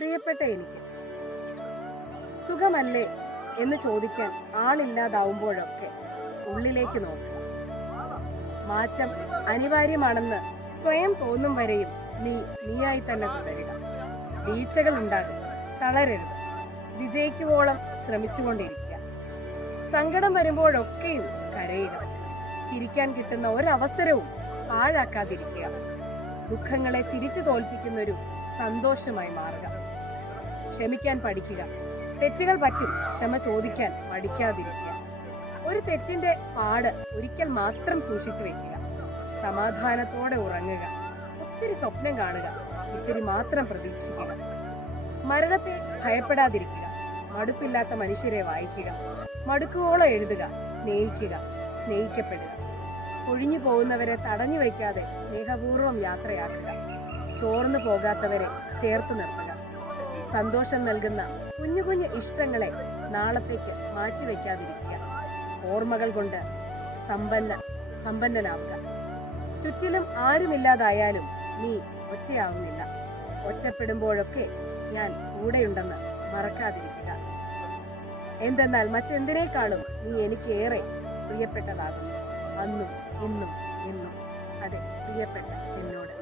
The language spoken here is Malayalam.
പ്രിയപ്പെട്ട എനിക്ക്, സുഖമല്ലേ എന്ന് ചോദിക്കാൻ ആളില്ലാതാവുമ്പോഴൊക്കെ ഉള്ളിലേക്ക് നോക്കുക. മാറ്റം അനിവാര്യമാണെന്ന് സ്വയം തോന്നും വരെയും നീയായി തന്നെ തുടരുക. വീഴ്ചകൾ ഉണ്ടാകും, തളരരുത്. വിജയിക്കുവോളം ശ്രമിച്ചുകൊണ്ടിരിക്കുക. സങ്കടം വരുമ്പോഴൊക്കെയും കരയുക. ചിരിക്കാൻ കിട്ടുന്ന ഒരവസരവും പാഴാക്കാതിരിക്കുക. ദുഃഖങ്ങളെ ചിരിച്ചു തോൽപ്പിക്കുന്നൊരു സന്തോഷമായി മാറുക. ക്ഷമിക്കാൻ പഠിക്കുക. തെറ്റുകൾ പറ്റും, ക്ഷമ ചോദിക്കാൻ മടിക്കാതിരിക്കുക. ഒരു തെറ്റിന്റെ പാട് ഒരിക്കൽ മാത്രം സൂക്ഷിച്ചു വെക്കുക. സമാധാനത്തോടെ ഉറങ്ങുക. ഒത്തിരി സ്വപ്നം കാണുക, ഇത്തിരി മാത്രം പ്രതീക്ഷിക്കുക. മരണത്തെ ഭയപ്പെടാതിരിക്കുക. മടുപ്പില്ലാത്ത മനുഷ്യരെ വായിക്കുക. മടുക്കുവോളം എഴുതുക. സ്നേഹിക്കുക, സ്നേഹിക്കപ്പെടുക. ഒഴിഞ്ഞു പോകുന്നവരെ തടഞ്ഞു വയ്ക്കാതെ സ്നേഹപൂർവ്വം യാത്രയാക്കുക. ചോർന്നു പോകാത്തവരെ ചേർത്ത് നിർത്തുക. സന്തോഷം നൽകുന്ന കുഞ്ഞു കുഞ്ഞു ഇഷ്ടങ്ങളെ നാളത്തേക്ക് മാറ്റിവെക്കാതിരിക്കുക. ഓർമ്മകൾ കൊണ്ട് സമ്പന്നനാവുക. ചുറ്റിലും ആരുമില്ലാതായാലും നീ ഒറ്റയാവുന്നില്ല. ഒറ്റപ്പെടുമ്പോഴൊക്കെ ഞാൻ കൂടെയുണ്ടെന്ന് മറക്കാതിരിക്കുക. എന്തെന്നാൽ മറ്റെന്തിനേക്കാളും നീ എനിക്കേറെ പ്രിയപ്പെട്ടതാകുന്നു. അന്നും ഇന്നും എന്നും. അതെ, പ്രിയപ്പെട്ട എന്നോട്.